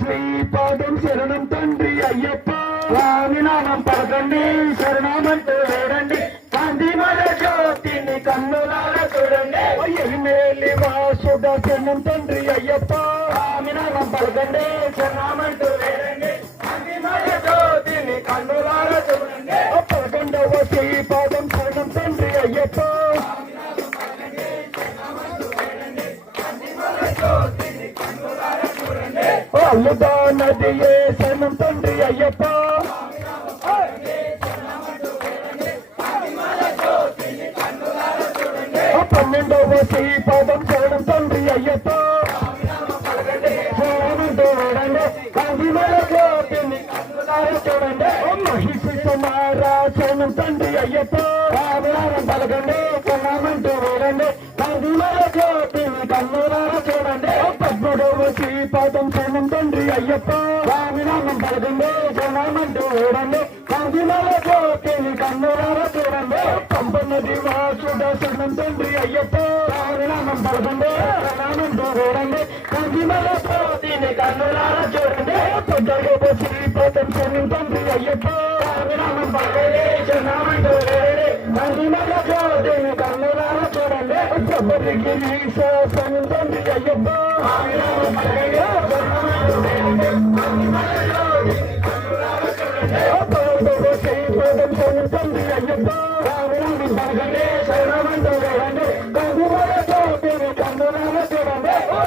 శ్రీపాదం శరణం తండ్రి అయ్యప్ప స్వామి నామం పలకండి శరణమంటూ వేడండి కాంతి మన జ్యోతిని కన్నులాల చూడండి ఎలిమేలి వాసుడ శరణం తండ్రి అయ్యప్ప స్వామి నామం పలకండి శరణమంటూ వేడండి కాంతి మన జ్యోతిని కన్నులాల చూడండి పదకొండవ శ్రీపాదం శరణం తండ్రి అయ్యప్ప అల్లుదా నదియే సన్నం తండ్రి అయ్యప్ప. పన్నెండవ శ్రీ పాదం శరణం తండ్రి అయ్యప్ప. చూడండి మహిషి కుమారా శరణం తండ్రి అయ్యప్ప. తండ్రి అయ్యప్ప రామనామం పలకండి కన్నామంటూ వేడండి కాంతిమల జ్యోతిని కన్నులార చూడండి పంపన్నది వాసుడ శరణం తండ్రి అయ్యప్ప రామనామం పలకండి కన్నామంటూ వేడండి కాంతిమల జ్యోతిని కన్నులార చూడండి పొద్దగోప శ్రీపాదం శరణం తండ్రి అయ్యప్ప రామనామం పలకండి కన్నామంటూ వేడండి కాంతిమల జ్యోతిని కన్నులార చూడండి శబరిగిరి శాసనం తండ్రి అయ్యప్ప రామనామం పలకండి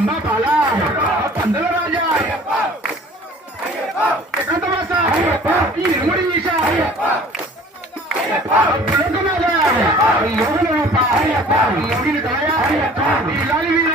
అంబా బాలా. పందుల రాజా జగతవాస ఇరుముడి ఈశ. పులకనాథ యోగుల రూప. యోగిని దయ. ఇలాలి వీర.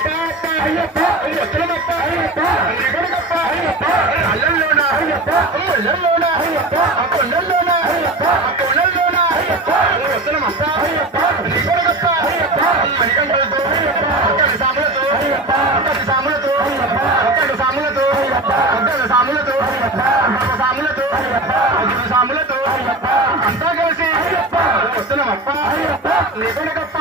అంతా కలిసి వస్తున్నామప్ప నిగడగప్ప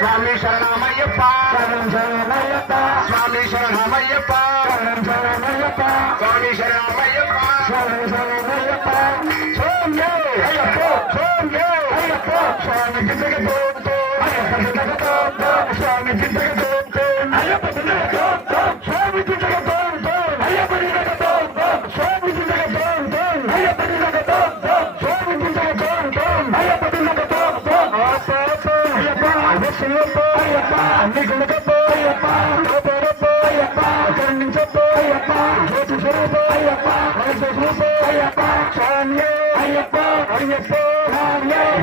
சுவாமி சரணமையப்பா சரணமையப்பா சுவாமி சரணமையப்பா சரணமையப்பா சுவாமி சரணமையப்பா சரணமையப்பா சுவாமி ஐயப்பா சுவாமி ஐயப்பா சுவாமி சிந்தகதோ ஐயப்பா சிந்தகதோ சுவாமி சிந்தகதோ ஐயப்பா சிந்தகதோ అన్ని గుణకపోయప్ప పోయప్ప కన్నించపోయప్ప జ్యోతి స్వరూపోయప్ప స్వరూపోయప్ప చాన్యే అయ్యప్ప అయ్యప్పో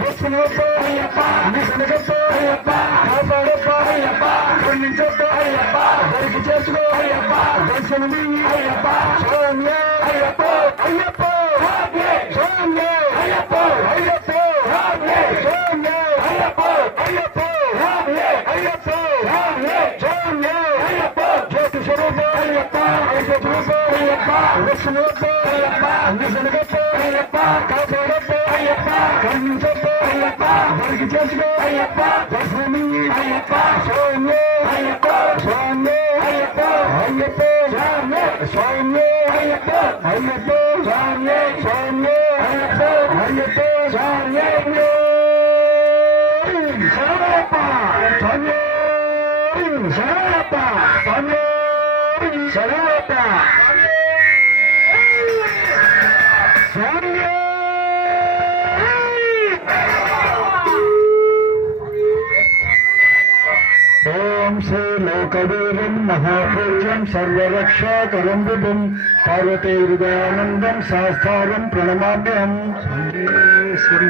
విష్ణుపోయప్ప నిజనకపోయప్ప కాపాడపోయప్ప కన్నించపోయప్ప దరికి చేసుకోయప్ప దర్శనమి అయ్యప్ప చాన్యే అయ్యప్ప అయ్యప్ప. ஐயப்பா விஷ்ணு ஐயப்பா விஷ்ணு ஐயப்பா கௌசவரப்போ ஐயப்பா கருஞ்சப்போ ஐயப்பா வருக்கு சேர்த்துக்கோ ஐயப்பா தர்சனி ஐயப்பா சோமே ஐயப்பா சுவாமி ஐயப்பா ஐயப்போ சாமி சுவாமி ஐயப்பா ஐயப்போ சாமி சுவாமி ஐயப்போ ஐயப்போ சூரிய ஓம் ஸ்ரீ லோகவீரம் மகாபூஜம் சர்வரக்ஷா கரம்புபம் பார்வதே விதானந்தம் சாஸ்தாரம் பிரணமாபியம் சந்தேஸ்வரி